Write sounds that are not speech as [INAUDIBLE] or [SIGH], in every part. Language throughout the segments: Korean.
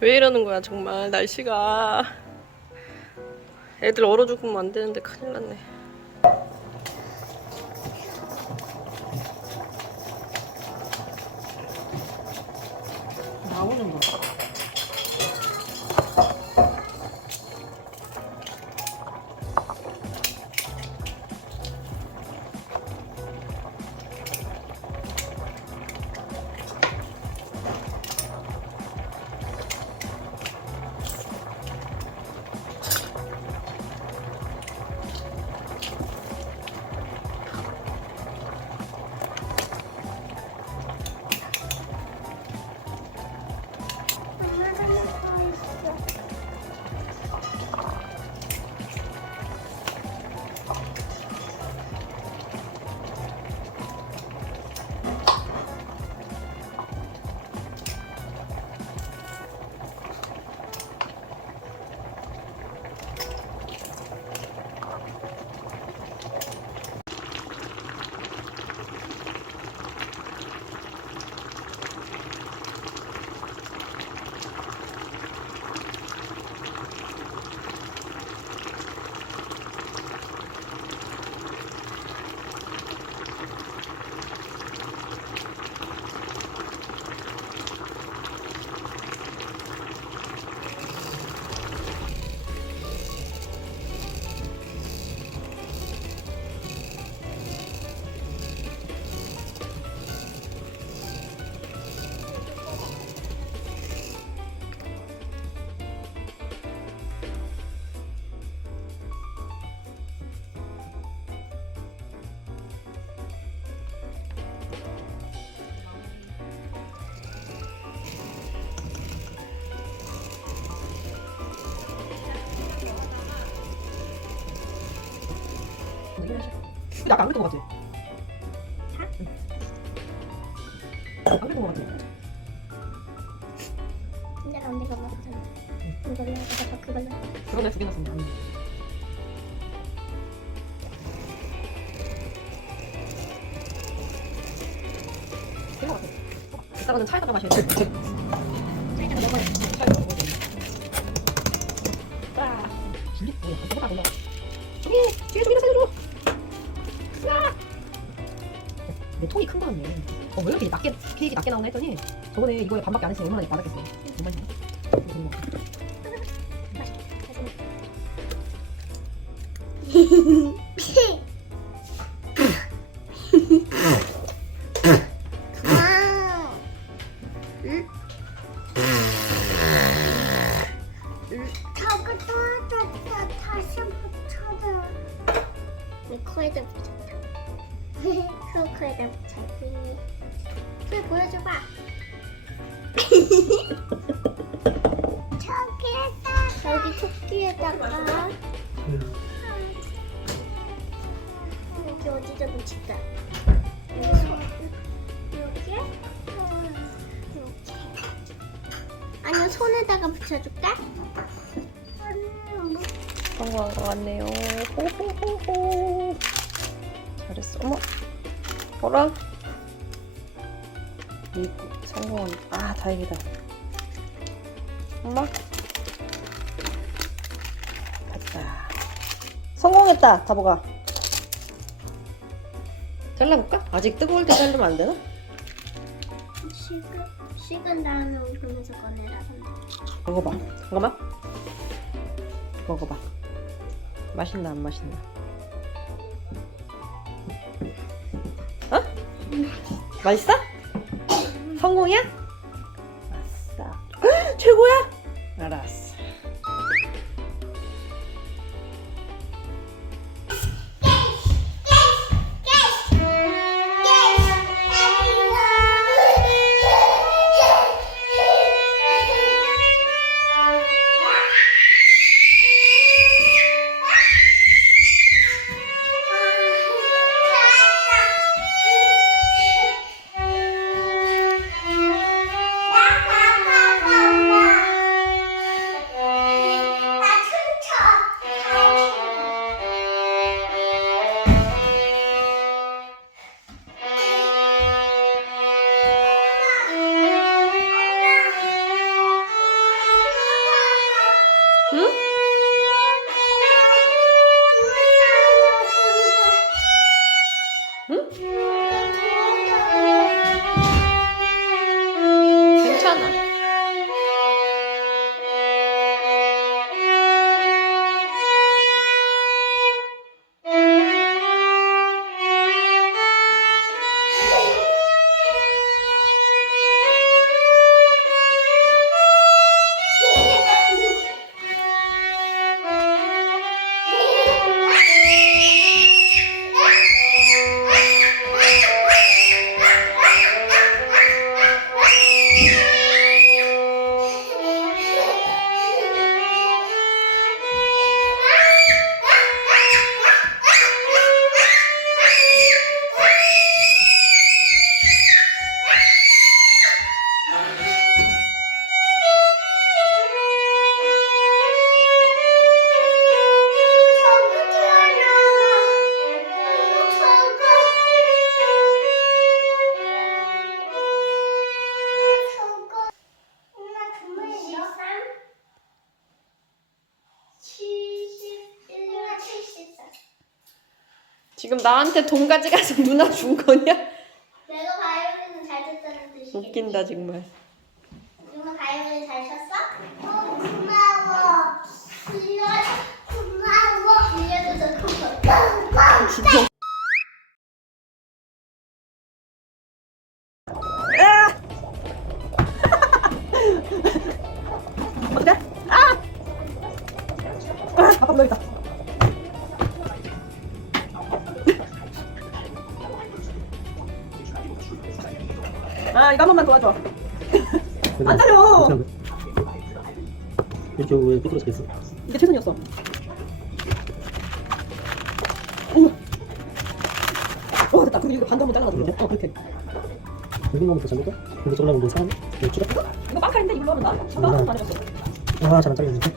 왜 이러는 거야 정말. 날씨가. 애들 얼어 죽으면 안 되는데 큰일 났네. 나오는 거엄 아까 안 그랬던 것 같아. 응. 안 그랬던 것 그걸로. 그러네 두개 샀습니다. 음. 된것 같아. 이따가는 차에다가 마셔야 돼. 차에다가 먹어야 돼. 나오나 했더니 저번에 이거에 반밖에 안 했으면 얼마나 많았겠어. 정말. 아. 토끼에다가 여기 어디다 붙일까? 여기 이렇게 아니면 손에다가 붙여줄까? 뭐, 성공한 것 같네요. 호호호호. 잘했어. 어머. 보라. 이 성공한 아 다행이다. 엄마 성공했다 다보가 잘라볼까? 아직 뜨거울 때 자르면 안 되나? 식은 식은 다음에 오븐에서 꺼내라던데. 먹어봐 잠깐만 먹어봐 맛있나 안 맛있나 어? 맛있어? 성공이야? 아싸 헉, [GASPS] 최고야? 알았어 응? 나한테 돈 가져가서 [LAUGHS] 누나 준 거냐? 내가 바이올린은 잘 쳤다는 뜻이겠지. 웃긴다 정말. 누나 바이올린 잘 쳤어? 어, 고마워. 빌려, 고마워. 빌려줘서 고마워. 진짜. 안 달려. 이렇게 왜 삐뚤어져 있어? 이게 최선이었어. 어머. 어, 됐다. 그리고 이거 반도 한번 잘라가지고. 이렇게? 어, 그렇게. 여기 먹으면 더 잘릴까? 여기 잘라면 뭐 사람? 여기 줄여? 이거 빵칼인데 이걸로 하면 나? 잠깐 안 해봤어. 아, 잘 안 잘리는데?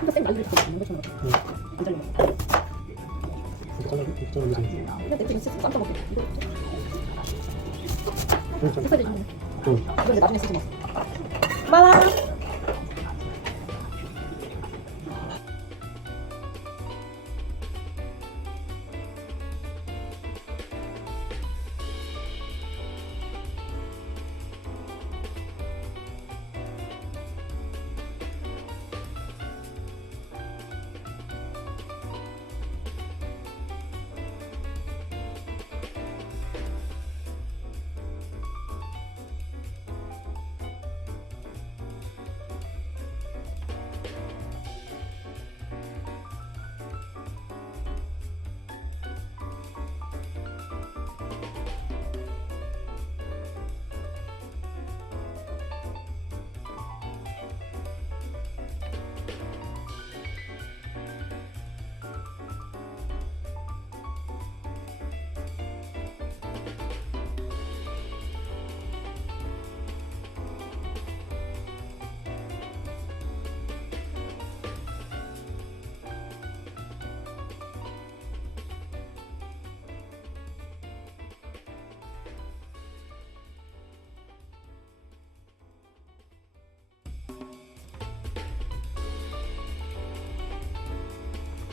혼자 쌩 날리고 있어. 이거 좀 응. 안 잘려. 이렇게 잘라도 이렇게 잘라면 되지. 그냥 내 지금 쌈싸 먹고. 이거 응, 이제 나중에 쓰지 뭐. 고마워.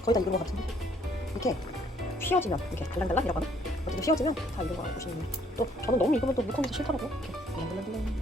거의 다 익은 것 같은데? 이렇게 휘어지면 이렇게 달랑달랑 이라고 하나? 어쨌든 휘어지면 다 익은 거라고 보시면 또 저는 너무 익으면 또 무컴에서 싫더라고요 이렇게 달랑달랑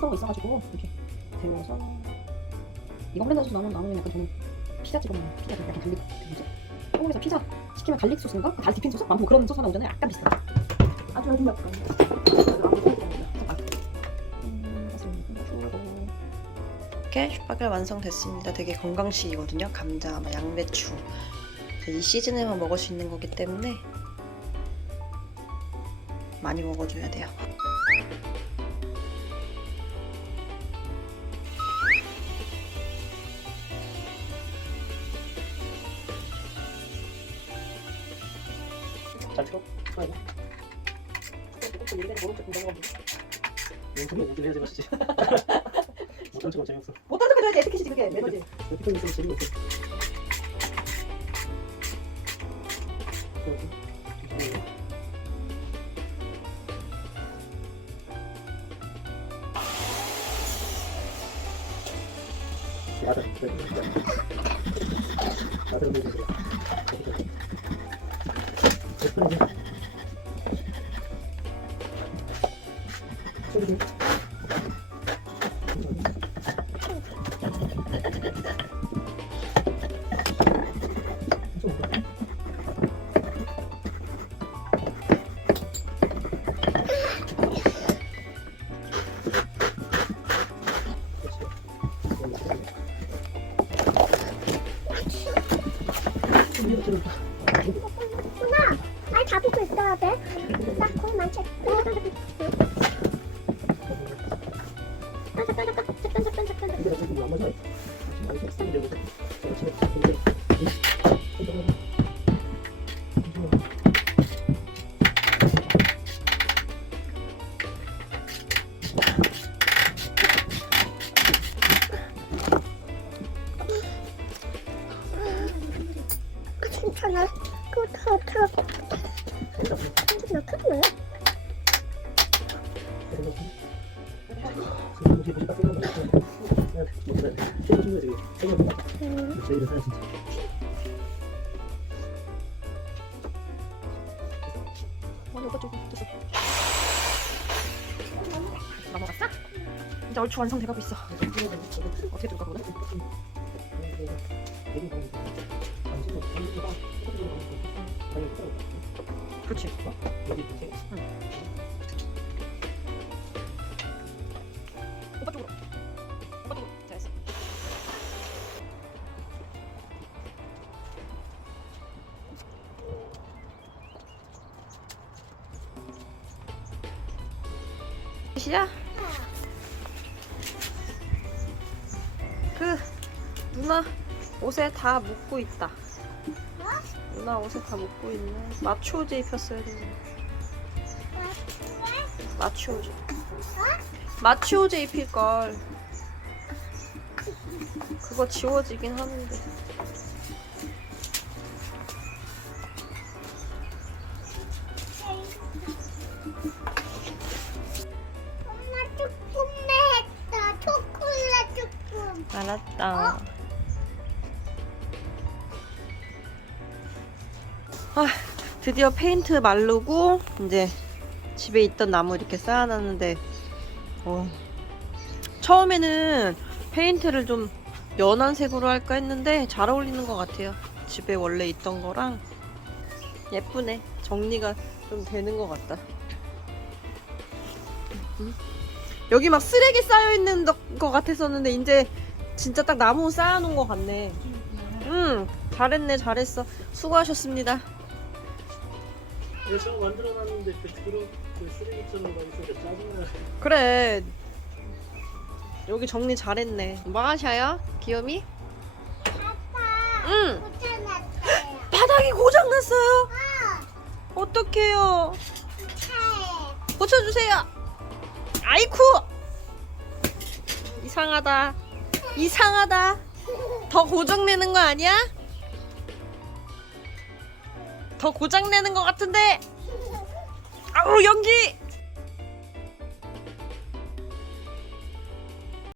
스러가 있어가지고 이렇게 데워서 이거 홈랜드에서 나오는 나오는 약간 저는 피자 찍어 먹는 피자 약간 갈릭 그 뭐지? 한국에서 피자 시키면 갈릭 소스인가? 갈릭 디핀 소스? 아무튼 그런 소스 하나 오잖아요. 약간 비슷해. 아주 아주 약간. 이렇게 슈파겔 완성됐습니다. 되게 건강식이거든요. 감자, 아마 양배추. 이 시즌에만 먹을 수 있는 거기 때문에 많이 먹어줘야 돼요. 잘 틀어? 아이고. 왼쪽에 얘기를 해야지 맛이지. [LAUGHS] 못한 척은 재미없어. 못한 척 해줘야지 에티켓이지 그게 매너지. 피크닉 있으면 재미없어. 맞아. 맞아. 맞아. 누나, 괜 이제 얼추 완성돼가고 있어. 어떻게 들어가 보네? 그렇지. 오빠 쪽으로. 오빠 쪽으로. 잘했어. 시야? 그 누나 옷에 다 묶고 있다. 누나 옷에 다 묶고 있네. 마취 오제 입혔어야 되는데. 마취 오제. 마취 오제 입힐 걸. 그거 지워지긴 하는데. 알았다. 아, 드디어 페인트 마르고 이제 집에 있던 나무 이렇게 쌓아놨는데 어, 처음에는 페인트를 좀 연한 색으로 할까 했는데 잘 어울리는 것 같아요. 집에 원래 있던 거랑 예쁘네. 정리가 좀 되는 것 같다. 음. 여기 막 쓰레기 쌓여 있는 것 같았었는데 이제 진짜 딱 나무 쌓아놓은 것 같네. 응, 잘했네, 잘했어. 수고하셨습니다. 처음 만들어놨는데 그그 쓰레기처럼 짜증나. 그래. 여기 정리 잘했네. 뭐 하셔요, 귀요미? 응. 고쳐놨어요. 바닥이 고장났어요. 어떡해요. 네. 고쳐주세요. 아이쿠. 이상하다. 이상하다. 더 고장내는 거 아니야? 더 고장내는 것 같은데. 아우 연기.